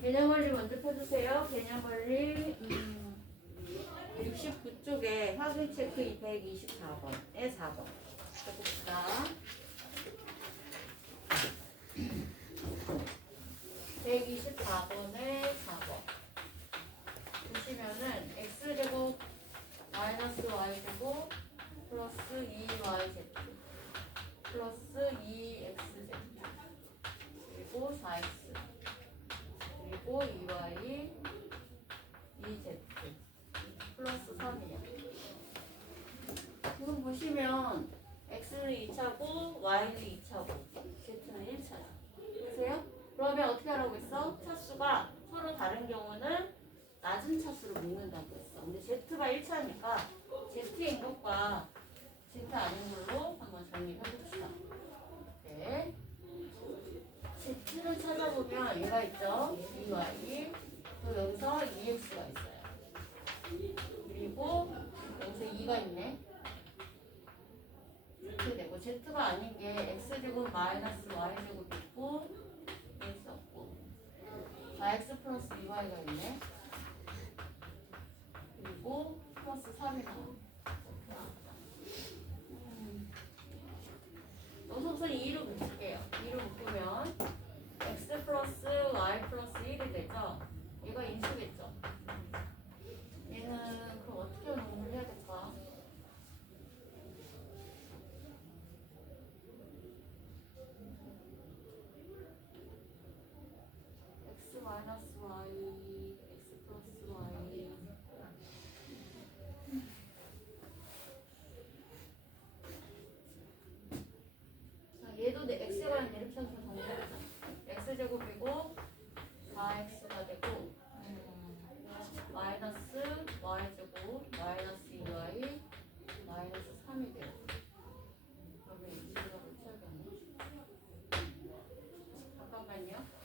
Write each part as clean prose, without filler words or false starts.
개념 원리 먼저 펴주세요. 개념 원리 69쪽에 확인 체크 224번에 4번. 펴봅시다. 124번에 4번. 보시면은 x제곱 마이너스 y제곱 플러스 2yz 플러스 2xz 그리고 4x 그리고 2y 2z 플러스 3이요. 지금 보시면 x는 2차고 y는 2차고 z는 1차죠. 보세요? 그러면 어떻게 하라고 했어? 차수가 서로 다른 경우는 낮은 차수로 묶는다고 했어. 근데 z가 1차니까 z인 것과 z 아닌 걸로 한번 정리해 봅시다. 네. z를 찾아보면 얘가 있죠. 2y 또 여기서 2x가 있어요. 그리고 여기서 2가 있네. 이렇게 되고 z가 아닌 게 x제곱 마이너스 y제곱 있고 x 없고 4x 플러스 2y가 있네. 그리고 플러스 3이 나와. 여기서 우선 2로 묶을게요. 2로 묶으면 x 플러스 y 플러스 1이 되죠. 얘가 인수겠죠. 얘는 그럼 어떻게 운동을 해야 될까? x 마이너스 y, x 플러스 y. 자, 얘도 내 x에 관한 대립선수 정리해보자. x제곱이고 4x가 되고 마이너스 y제곱 마이너스 2y 마이너스 3이 돼요. 그러면 이 지점을 채우겠네. 잠깐만요.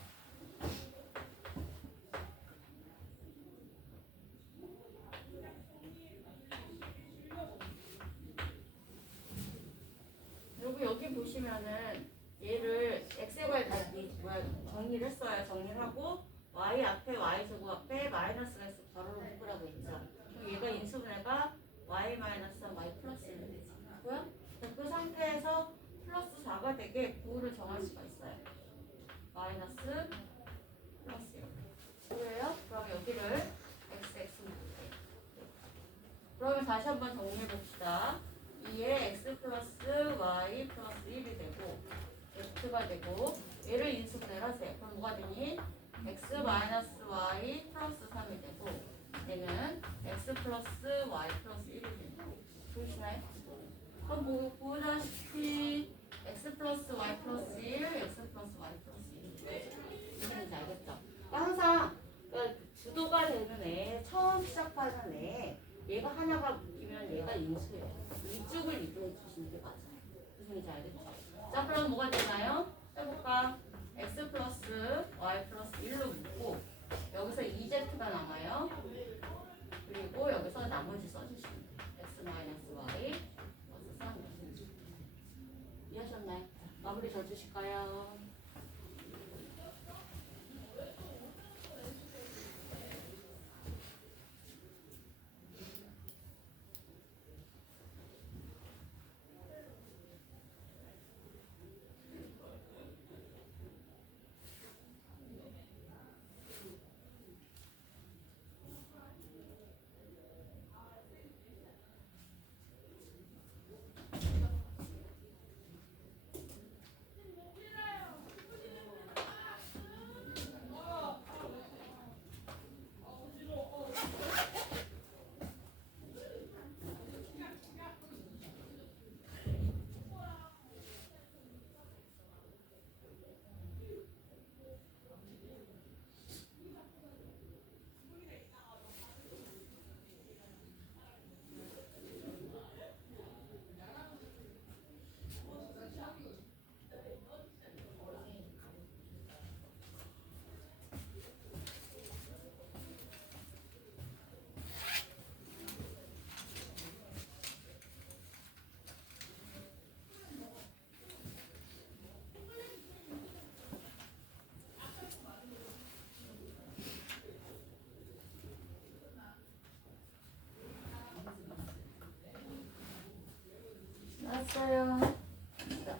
여기 보시면은 얘를 x에 관해 정리를 했어요. 정리를 하고 y 앞에 y제곱 앞에 마이너스가 있어 바로 묶으라고 했죠. 얘가 인수분해가 y 마이너스 3 y 플러스 1이 되지. 맞고요? 그 상태에서 플러스 4가 되게 부호를 정할 수가 있어요. 마이너스 플러스 이렇게. 그래요? 그럼 여기를 x 묶을게요. 그러면 다시 한번 정리해 봅시다. 2에 x 플러스 y 플러스 1이 되고 x가 되고 얘를 인수분해를 하세요. 그럼 뭐가 되니? x 마이너스 y 플러스 3이 되고 얘는 x 플러스 y 플러스 1이 되고 보이시나요? 그럼 보다시피 x 플러스 y 플러스 1 x 플러스 y 플러스 1 이게 뭔지 알겠죠? 그러니까 항상 주도가 되는 애 처음 시작하는 애 얘가 하나가 묶이면 얘가 인수예요. 이쪽을 이동해 주시는 게 맞아요. 무슨 말인지 알겠죠? 자, 그럼 뭐가 되나요? 해볼까? x 플러스 y 플러스 1로 묶고 여기서 2z가 남아요. 그리고 여기서 나머지 써주시면 돼요. x 마이너스 y 플러스 3 이해하셨나요? 마무리 져주실까요? 지났어요. 자,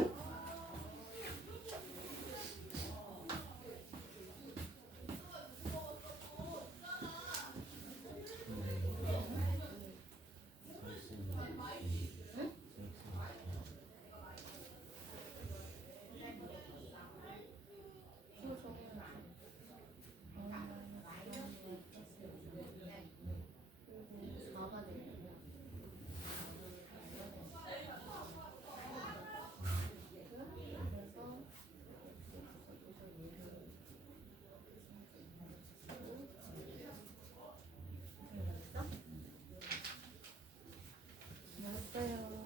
지났어요.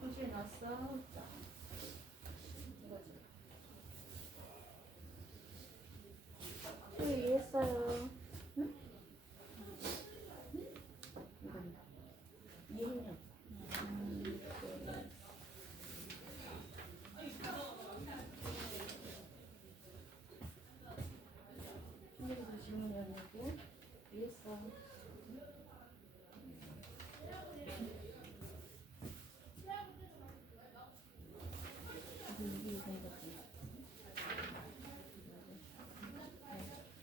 소실 났어. 자, 이거지. 또 이해했어요. 응? 이겁니다. 이해했냐? 신경도 질문이었냐고? 이해했어.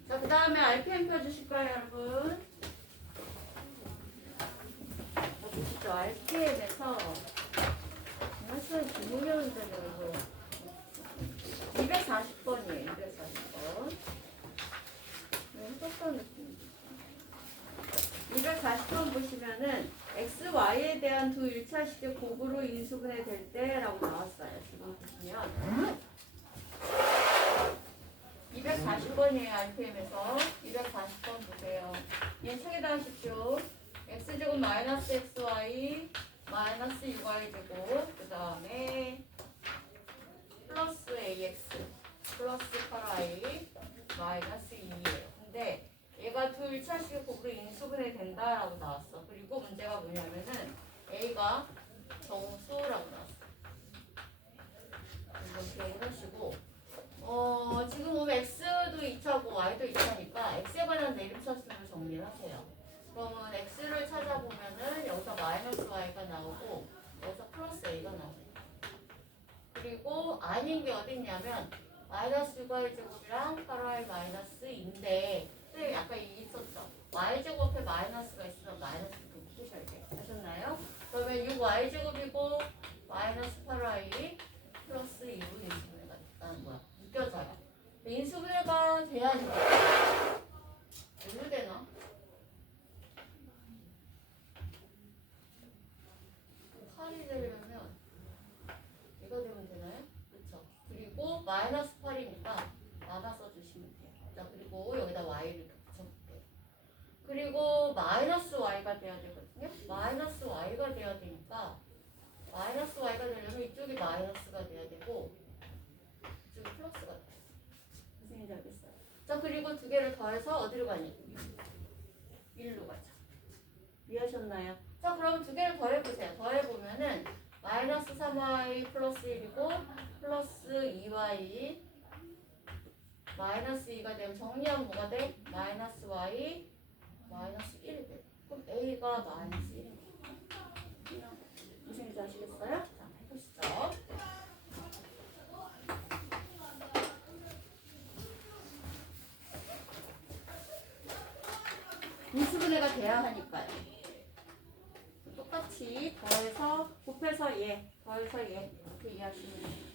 자, 그 다음에 RPM 펴주실 거예요, 여러분. 자, 보시죠. RPM에서 사실 주문형인데요, 여러분. 240번이에요, 240번. 똑똑한 느낌. 240번 보시면은 x, y에 대한 두 일차식의 곱으로 인수분해 될 때라고 나왔어요. 지금 보시면 240번이에요. RPM에서 240번 보세요. 얘 책에다 하십시오. x제곱 마이너스 xy 마이너스 6y제곱 그 다음에 플러스 ax 플러스 8y 마이너스 2예요. 근데 얘가 두 일차식의 곱으로 인수분해 된다라고 나왔어. 그리고 문제가 뭐냐면은 a가 정수라고 나왔어. 이건 기억을 하시고 지금 보면 x도 2차고 y도 2차니까 x에 관한 내림차수를 정리를 하세요. 그러면 x를 찾아보면은 여기서 마이너스 y가 나오고 여기서 플러스 a가 나오고 그리고 아닌 게 어딨냐면 마이너스 6y 제곱이랑 8y 마이너스 2인데 선생님 아까 이 있었죠? y 제곱에 마이너스가 있으면 마이너스를 곱하셔야 돼요. 하셨나요? 그러면 6y 제곱이고 마이너스 8y 플러스 2로 인수분해가 됐다는 거야. 느껴져요? 인수분해가 돼야지. 뭘로 되나? 8이 되려면 이거 되면 되나요? 그렇죠. 그리고 마이너스 8이니까 나가 써주시면 돼요. 자, 그리고 여기다 y를 이렇게 붙여볼게요. 그리고 마이너스 y가 돼야 되거든요. 마이너스 y가 돼야 되니까 마이너스 y가 되려면 이쪽이 마이너스가 돼야 되고 이쪽이 플러스가 돼요. 무슨 얘기인지 알겠어요? 자, 그리고 두 개를 더해서 어디로 가니? 1로 가자. 이해하셨나요? 자, 그럼 두 개를 더해보세요. 더해보면은 마이너스 3y 플러스 1이고 플러스 2y 마이너스 2가 되면 정리하면 뭐가 돼? 마이너스 y 마이너스 1이 돼. 그럼 a가 마이너스 1입니다. 무슨 얘기인지 아시겠어요? 자, 해보시죠. 인수분해가 돼야 하니까요. 똑같이 더해서 곱해서 얘, 더해서 얘 이렇게 이해하시면 돼요.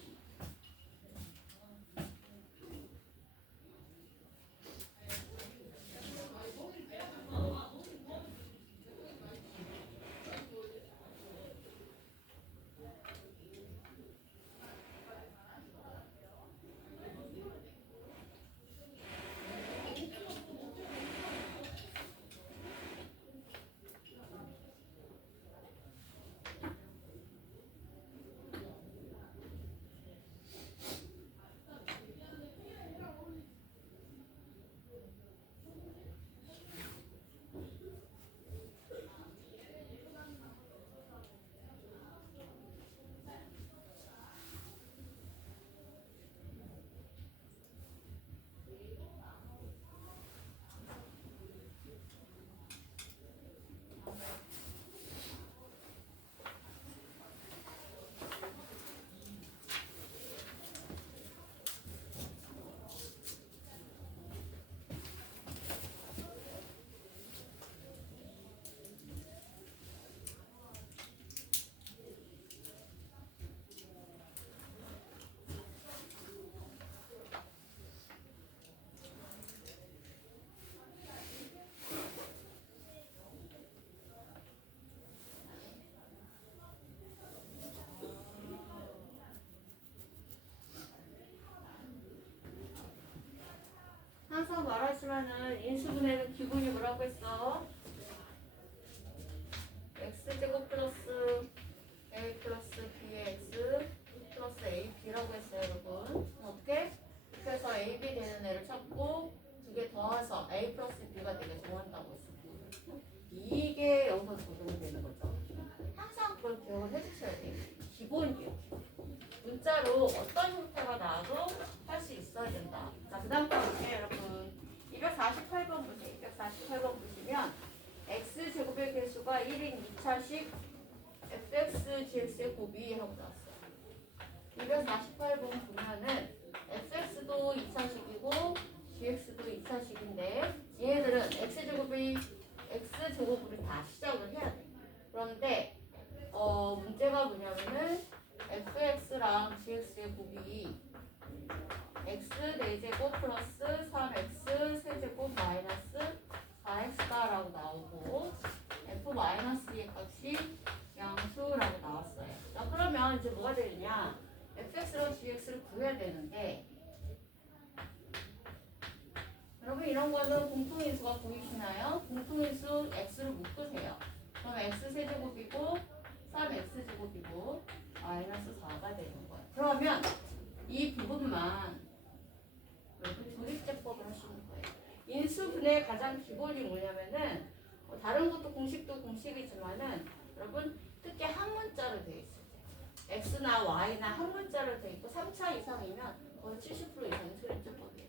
항상 말하지만은 인수분해는 기본이 뭐라고 했어? x제곱 플러스 a 플러스 bx 플러스 ab라고 했어요, 여러분. 어떻게? 그래서 ab 되는 애를 찾고 두 개 더해서 a 플러스 b가 되게 정한다고 했어. 이게 여기서 적용이 되는 거죠. 항상 그걸 기억을 해주셔야 돼요. 기본이요. 문자로 어떤 형태가 나와도 할 수 있어야 된다. 자, 그 다음 거 볼게요, 여러분. 248번 보세요. 248번 보시면 x제곱의 개수가 1인 2차식 fx, gx의 곱이 하고 나왔어요. 248번 보면은 fx도 2차식이고 gx도 2차식인데 얘네들은 x제곱으로 다 시작을 해야 돼. 그런데 문제가 뭐냐면은 fx랑 gx의 곱이 x 4제곱 플러스 3x 세제곱 마이너스 4x다라고 나오고 f-2의 값이 양수라고 나왔어요. 자, 그러면 이제 뭐가 되느냐? fx랑 gx를 구해야 되는데 여러분 이런 거는 공통인수가 보이시나요? 공통인수 x를 묶으세요. 그럼 x 세제곱이고 3x제곱이고 마이너스 4가 되는 거예요. 그러면 이 부분만 여러분 조립제법을 하시는 거예요. 인수분해의 가장 기본이 뭐냐면은 다른 것도 공식도 공식이지만은 여러분 특히 한 문자로 되어 있어요. x나 y나 한 문자로 되어 있고 3차 이상이면 거의 70% 이상이 조립제법이에요.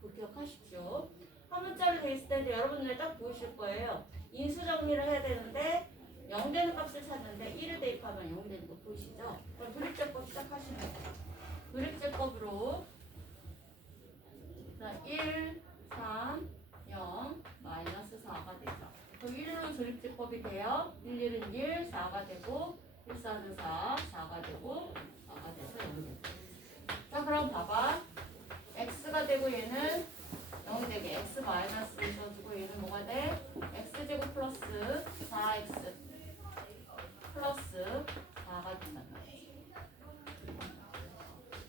그거 기억하십시오. 한 문자로 되어 있을 때 여러분들 딱 보이실 거예요. 인수 정리를 해야 되는데 0 되는 값을 찾는데 1을 대입하면 0 되는 거 보이시죠? 그럼 조립제법 시작하시면 돼요. 조립제법으로 1, 3, 0, 마이너스 4가 되죠. 그럼 1로 조립제법이 돼요. 1, 1은 1, 4가 되고 1, 4는 4, 4가 되고 4가 돼서 0이 됩니다. 자, 그럼 봐봐. x가 되고 얘는 0이 되게 x 마이너스 있어주고 얘는 뭐가 돼? x제곱 플러스 4x 플러스 4가 된단 말이에요.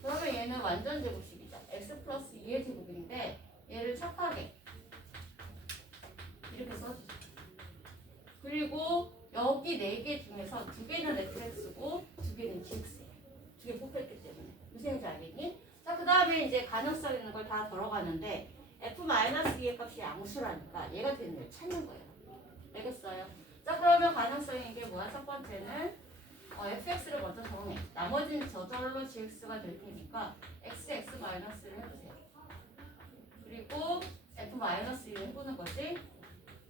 그러면 얘는 완전 제곱식이죠. x 플러스 2의 제곱인데 얘를 착하게 이렇게 써주죠. 그리고 여기 4개 중에서 2개는 fx고 2개는 gx예요. 2개 뽑혔기 때문에. 무슨 얘기인지 알겠니? 자, 그 다음에 이제 가능성 있는 걸 다 걸어가는데 f-2의 값이 양수라니까 얘가 되는 걸 찾는 거예요. 알겠어요? 자, 그러면 가능성인 게 뭐야? 첫 번째는 fx를 먼저 정해. 나머지는 저절로 gx가 될 테니까 x-를 해보세요. 그리고 f-2를 해보는 거지.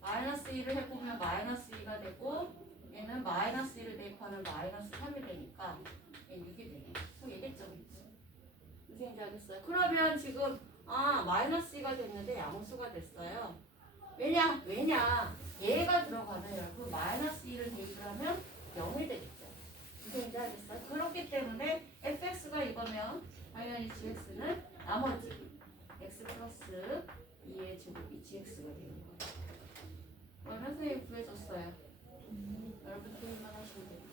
마이너스 2를 해보면 마이너스 2가 되고 얘는 마이너스 1을 대입하면 마이너스 3이 되니까 얘는 6이 되네. 그럼 얘기점이 있지. 무슨 얘기인지 알겠어요? 그러면 지금 마이너스 2가 됐는데 양수가 됐어요. 왜냐? 얘가 들어가면 여러분 마이너스 2를 대입을 하면 0이 되겠죠. 무슨 얘기인지 알겠어요? 그렇기 때문에 fx가 이거면 당연히 gx는 나머지 x 플러스 2의 제곱이 gx가 되는 거예요. 그럼 선생님이 구해줬어요. 여러분 구입만 하시면 돼요.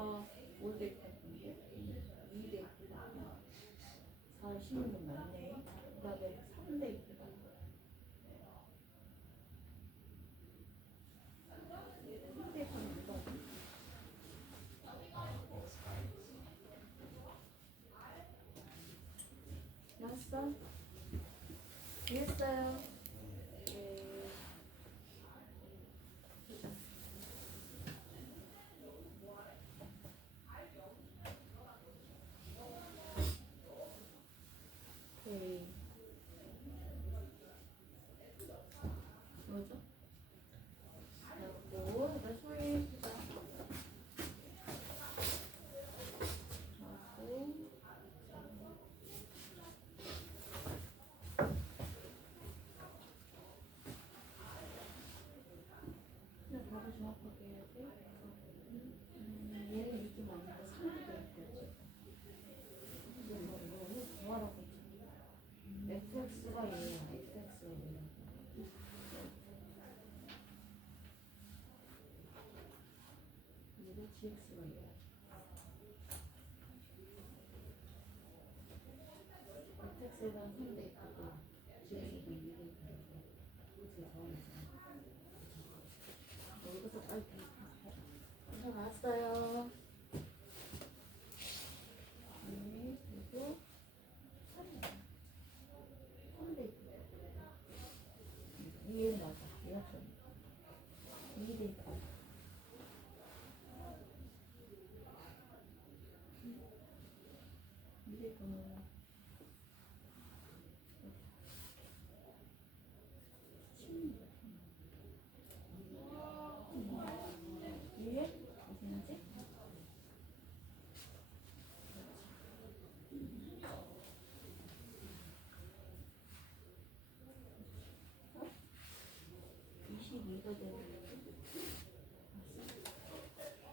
X가 5 대입했는데 2 대입해봐. 4, 16은 맞네. 그 다음에 3 대입해봐. 3 대입하면 이거 나왔어? 이해했어요? 네. 보자. 오케이. 뭐죠? 그리고 이제 소위 보자. 하고 그냥 답을 정확하게 해야 돼. 얘는 이렇게 나오니까 3도 있겠지. 이거는 구하라고 했지. fx가 얘야. fx가 얘야. 그리고 gx가 얘야. fx가 3대 있고 gx가 2대 있고 그치 더하면서 여기서 빨리 그래서 나왔어요. 네, 그리고 3대 있고 얘는 맞아. 얘가 좀 2대 있고 2대 있고는 위에 무슨 하지? 어? 22가 되는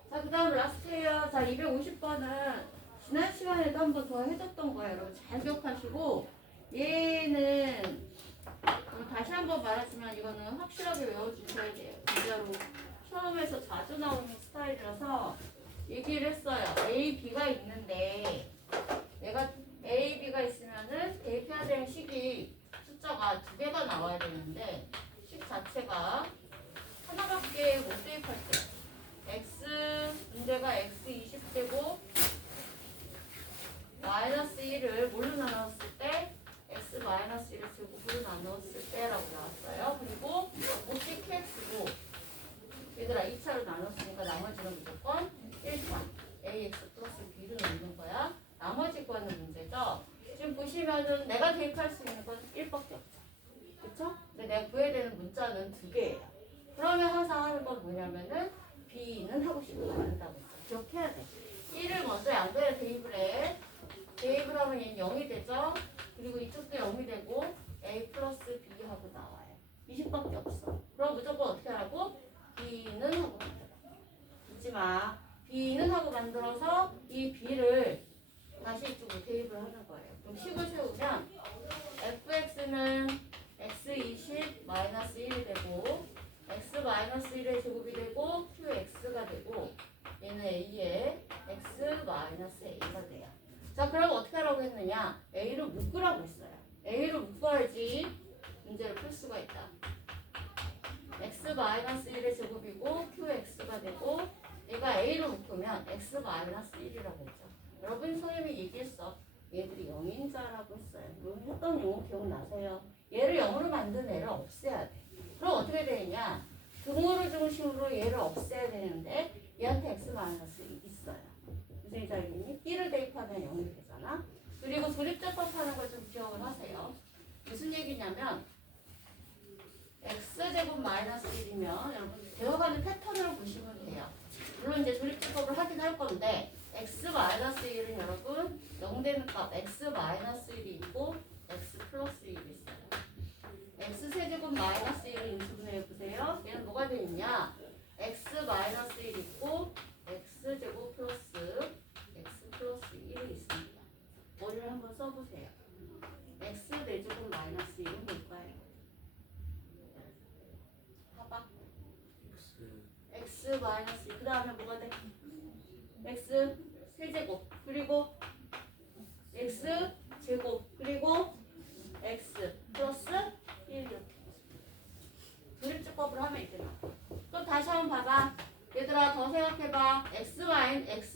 자, 그 다음 라스트예요. 자, 250번은 지난 시간에도 한 번 더 해줬던 거예요. 여러분 잘 기억하시고 얘는 다시 한 번 말하지만 이거는 확실하게 외워주셔야 돼요. 진짜로 시험에서 자주 나오는 스타일이라서 얘기를 했어요. A, B가 있는데 내가 A, B가 있으면은 대입해야 되는 식이 숫자가 2개가 나와야 되는데 식 자체가 하나밖에 못 대입할 때 x 문제가 x 20되고 마이너스 1을 뭘로 나눴을 때 x 마이너스 1을 제곱으로 나눴을 때라고 나왔어요. 그리고 몫이 qx고 얘들아 2차로 나눴으니까 나머지는 무조건 1차 ax 플러스 b를 넣는 거야. 나머지 거는 문제죠. 지금 보시면은 내가 대입할 수 있는 건 1밖에 없죠. 그쵸? 근데 내가 구해야 되는 문자는 2개예요. 그러면 항상 하는 건 뭐냐면은 B는 하고 싶은 거 아닌다고 했어. 기억해야 돼. 1을 먼저 양변에 대입을 해. 대입을 하면 얘는 0이 되죠. 그리고 이쪽도 0이 되고 A 플러스 B 하고 나와요. 20밖에 없어. 그럼 무조건 어떻게 하라고? B는 하고 만들어. 잊지 마. B는 하고 만들어서 이 B를 다시 이쪽으로 대입을 하는 거예요. 그럼 식을 세우면 fx는 x20 마이너스 1이 되고 x 마이너스 1의 제곱이 되고 qx가 되고 얘는 a의 x 마이너스 a가 돼요. 자, 그럼 어떻게 하라고 했느냐? a를 묶으라고 했어요. a를 묶어야지 문제를 풀 수가 있다. x 마이너스 1의 제곱이고 qx가 되고 얘가 a로 묶으면 x 마이너스 1이라고 했죠. 여러분 선생님이 얘기했어. 얘들이 0인자라고 했어요. 여러분 했던 용어 기억나세요? 얘를 0으로 만든 애를 없애야 돼. 그럼 어떻게 되느냐? 등호를 중심으로 얘를 없애야 되는데 얘한테 x 마이너스 있어요. 무슨 얘기인지 알겠니? b를 대입하면 0이 되잖아. 그리고 조립제법 하는 걸 좀 기억을 하세요. 무슨 얘기냐면 x제곱 마이너스 1이면 여러분 되어가는 패턴으로 보시면 돼요. 물론 이제 조립제법을 하긴 할 건데 x 마이너스 1은 여러분 0 되는 값 x 마이너스 1이 있고 x 플러스 1이 있어요. x 세제곱 마이너스 1을 인수분해 해보세요. 얘는 뭐가 되느냐? x 마이너스 1 있고 x 제곱 플러스 x 플러스 1이 있습니다. 머리를 한번 써보세요. x 4제곱 마이너스 1은 뭘까요? 봐봐. x 마이너스 1. 그 다음에 뭐가 돼? x 세제곱 그리고 x 제곱 그리고 x 플러스 1 이렇게 조립주법으로 하면 이렇게 나와. 그럼 다시 한번 봐봐. 얘들아 더 생각해봐. x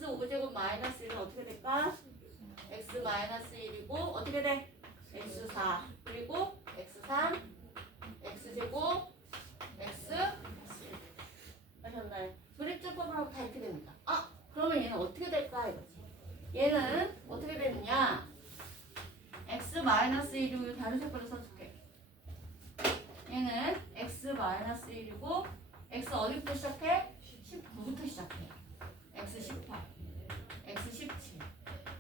5제곱 마이너스 1은 어떻게 될까? x 마이너스 1이고 어떻게 돼? x4 그리고 x3 x제곱 x 하셨나요? 조립주법으로 하면 다 이렇게 됩니다. 아 그러면 얘는 어떻게 될까 이거지. 얘는 어떻게 되느냐? x 마이너스 1이고 다른 색깔로 써줄게. 얘는 x 마이너스 1이고 x 어디부터 시작해? 19부터 시작해. x 18, x 17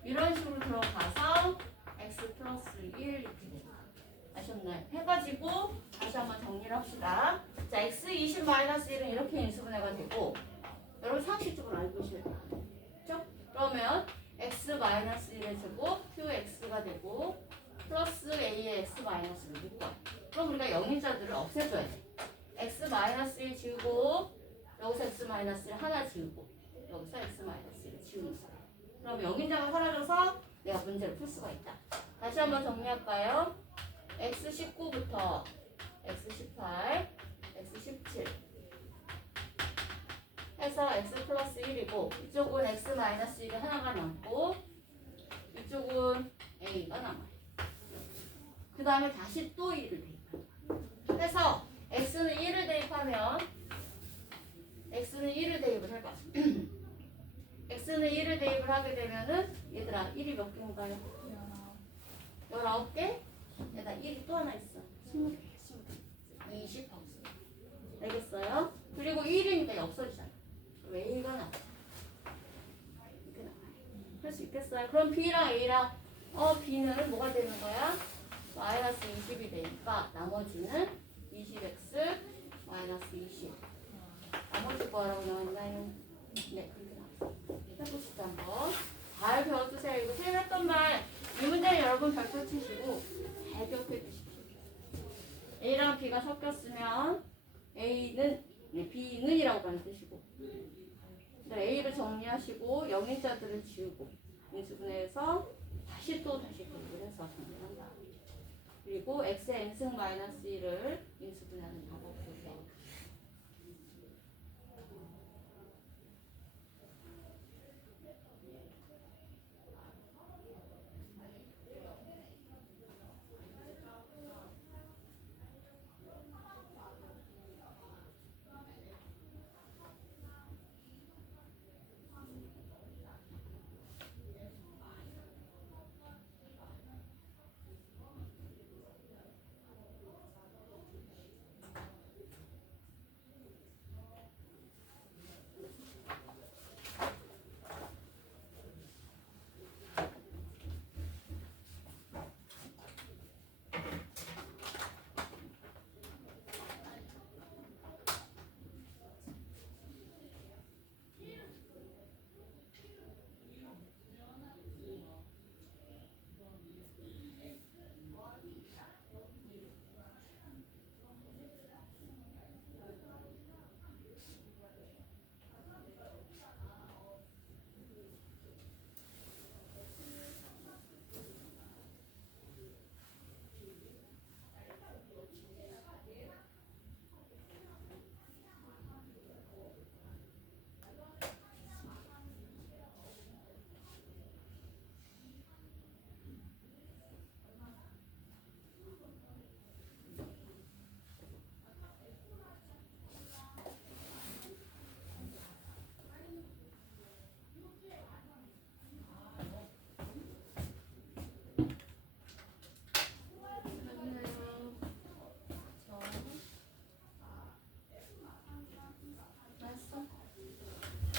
이런 식으로 들어가서 x 플러스 1 이렇게 돼요. 아셨나요? 해가지고 다시 한번 정리를 합시다. 자, x 20 마이너스 1은 이렇게 인수분해가 되고 여러분 상식적으로 알고 계셔야 돼요. 그렇죠? 그러면 x 마이너스 1의 제곱 qx가 되고 플러스 a의 x 마이너스 1을 묶어요. 그럼 우리가 영인자들을 없애줘야 돼. x 마이너스 1 지우고 여기서 x 마이너스 1 하나 지우고 여기서 x 마이너스 1을 지우는 거예요. 그럼 영인자가 사라져서 내가 문제를 풀 수가 있다. 다시 한번 정리할까요? x 19부터 x 18, x 17 해서 x 플러스 1이고 이쪽은 x 마이너스 1이 하나가 남고 이쪽은 a가 남아요. 그 다음에 다시 또 1을 대입한다. 해서 x는 1을 대입하면 x는 1을 대입을 해봐. x는 1을 대입을 하게 되면은 얘들아 1이 몇 개인가요? 19개? 얘들아 1이 또 하나 있어. 20개. 20 하고 있어. 알겠어요? 그리고 1이니까 없어지잖아. 그럼 a가 나와. 이렇게 나와요. 할 수 있겠어요? 그럼 b랑 a랑 b는 뭐가 되는 거야? 마이너스 20이 되니까 나머지는 20x 마이너스 20. 나머지 뭐라고 나왔나요? 네, 그렇게 나왔어요. 해보시죠 한번. 잘 배워두세요. 이거 선생님 했던 말 이 문제는 여러분 별표 치시고 잘 기억해 주십시오. A랑 B가 섞였으면 A는 B는이라고 하는 뜻이고 A를 정리하시고 영인자들을 지우고 인수분해해서 다시 대입을 해서 정리한다. 그리고 x의 n승 마이너스 1을 인수분해하는 방법을 보세요.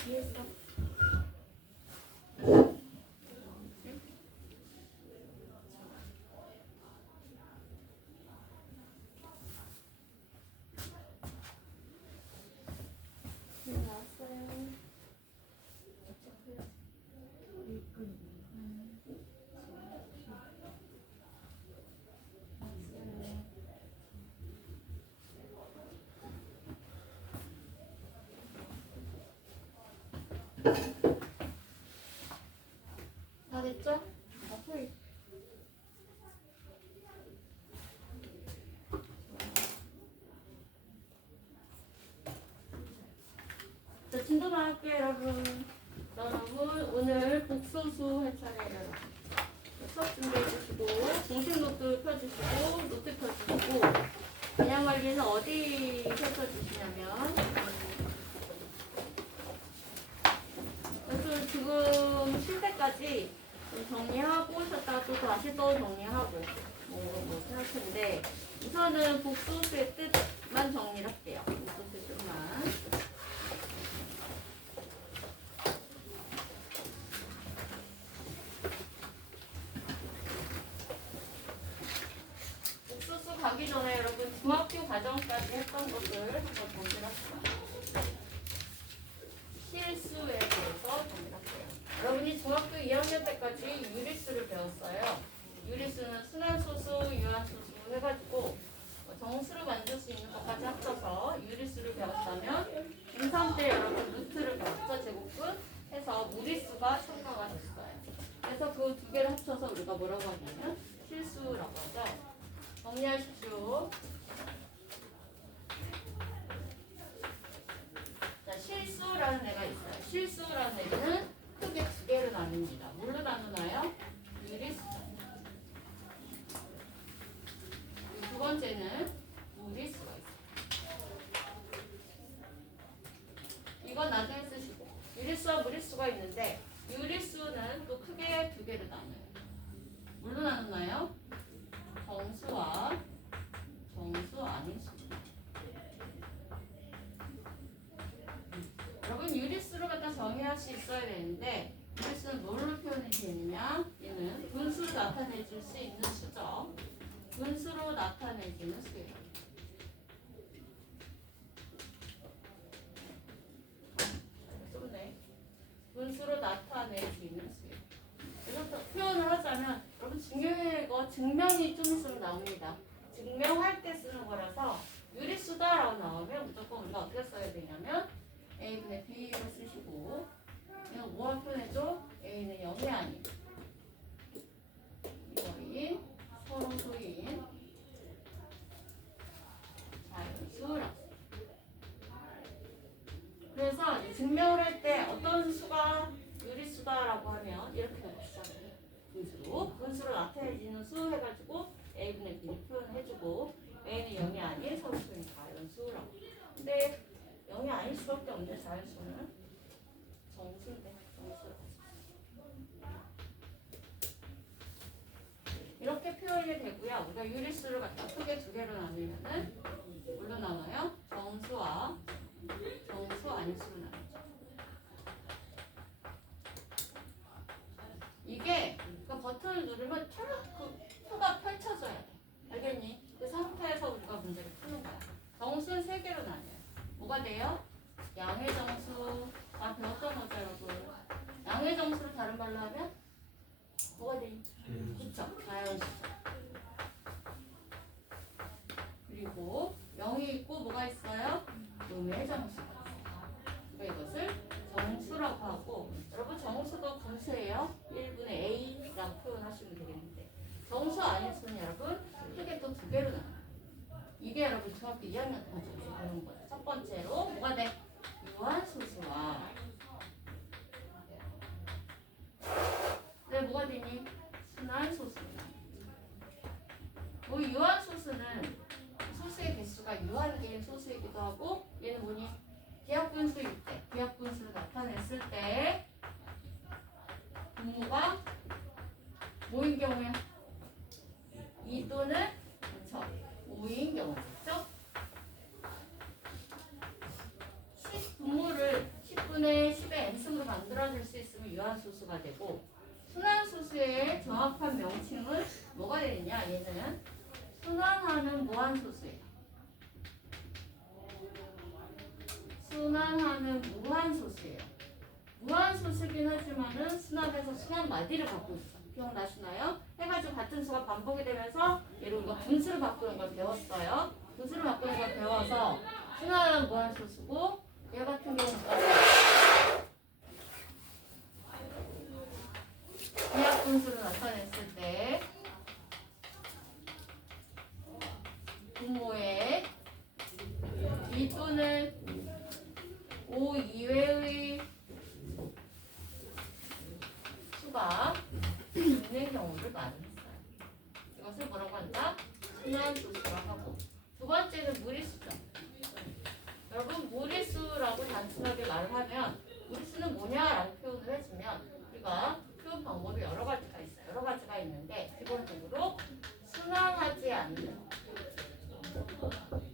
이해했어? 나왔어요. 할게요, 여러분. 오늘 복소수 할 차례예요. 수업 준비해 주시고, 공식 노트 펴주시고, 노트 펴주시고, 그냥 관리는 어디 펼쳐주시냐면, 그래서 지금 쉴 때까지 좀 정리하고 오셨다가 또 다시 또 정리하고, 할 텐데, 우선은 복소수의 뜻만 정리를 할게요. 복소수의 뜻만. 가기 전에 여러분 중학교 과정까지 했던 것을 한번 정리를 합시다. 실수에 대해서 정리를 할게요. 여러분이 중학교 2학년 때까지 유리수를 배웠어요. 유리수는 순환소수, 유한소수 해가지고 정수를 만들 수 있는 것까지 합쳐서 유리수를 배웠다면 중3 때 여러분 루트를 배웠죠. 제곱근 해서 무리수가 첨가가 됐어요. 그래서 그 두 개를 합쳐서 우리가 뭐라고 하냐면 실수라고 하죠. 정리하십시오. 자, 실수라는 애가 있어요. 실수라는 애는 크게 두 개로 나눕니다. 뭘로 나누나요? 유리수. 두 번째는 무리수가 있어요. 이건 나중에 쓰시고. 유리수와 무리수가 있는데 유리수는 또 크게 두 개로 나눠요. 뭘로 나누나요? 정수와 정수 아닌 수. 여러분 유리수를 갖다 정의할 수 있어야 되는데 유리수는 뭘로 표현이 되느냐? 얘는 분수로 나타내줄 수 있는 수죠. 분수로 나타내주는 수예요. 좁네. 분수로 나타내주는 수예요. 그래서 표현을 하자면 여러분 중요한 거 증명이 좀 있으면 나옵니다. 증명할 때 쓰는 거라서 유리수다라고 나오면 무조건 우리가 어떻게 써야 되냐면 A분의 B를 쓰시고 이건 뭐를 표현해줘? A는 0이 아닌 이거인 서로 소인 자연수라고. 그래서 증명을 할 때 어떤 수가 유리수다라고 하면 이렇게 나옵시다. 분수로 나타내지는 수 해가지고 A분의 B를 표현해주고 A는 0이 아닌 서술인 자연수라고. 근데 0이 아닐 수밖에 없는데 자연수는 정수인데 정수라고. 이렇게 표현이 되고요. 우리가 유리수를 갖다 크게 두 개로 나누면은 뭘로 나눠요? 정수와 정수 아닌 수로 나누죠. 이게 그 버튼을 누르면 표가 펼쳐져야 돼. 알겠니? 그 상태에서 우리가 문제를 푸는 거야. 정수는 세 개로 나뉘어요. 뭐가 돼요? 양의 정수. 아, 배웠던 거죠, 여러분. 양의 정수를 다른 말로 하면 뭐가 돼? 그쵸? 자연수. 그리고 0이 있고 뭐가 있어요? 음의 정수가 있어요. 그러니까 이것을 정수라고 하고, 여러분 정수도 분수예요. 1분의 A라고 표현하시면 되겠는데 정수 아닌 수는 여러분 크게 또 두 개로 나눠요. 이게 여러분 중학교 2학년 때 배우는 거죠. 첫 번째로 뭐가 돼? 유한소수와 네, 뭐가 되니? 순환소수입니다. 유한소수는 소수의 개수가 유한계인 소수이기도 하고 얘는 뭐니? 기하분수일 때, 기하분수를 나타냈을 때 분모가 뭐인 경우에 2 또는 5인 경우겠죠? 10 분모를 10분의 10의 n승으로 만들어낼 수 있으면 유한소수가 되고 순환소수의 정확한 명칭은 뭐가 되느냐? 얘는 순환하는 무한소수예요. 순환하는 무한소수예요. 무한소수긴 하지만은 순환에서 순환마디를 갖고 있어. 기억나시나요? 해가지고 같은 수가 반복이 되면서 얘를 우리가 분수를 바꾸는 걸 배웠어요. 분수를 바꾸는 걸 배워서 순환하는 무한소수고 얘 같은 경우는 기하분수를 나타냈을 때 분모에 2 또는 5 이외의 말을 했어요. 이것을 뭐라고 한다? 순환 도수라고 하고. 두 번째는 무리수죠. 여러분 무리수라고 단순하게 말을 하면 무리수는 뭐냐라고 표현을 해주면 우리가 표현 방법이 여러 가지가 있어요. 여러 가지가 있는데 기본적으로 순환하지 않는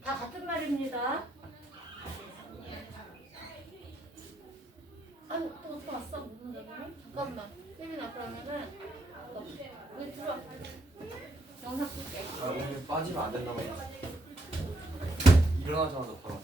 다 같은 말입니다. 아니 또 어떻게 왔어? 무슨 얘기니? 잠깐만 혜민아 그러면은 여기 들어와 영상 볼게. 아 오늘 빠지면 안 된다고 했어. 일어나자마자 바로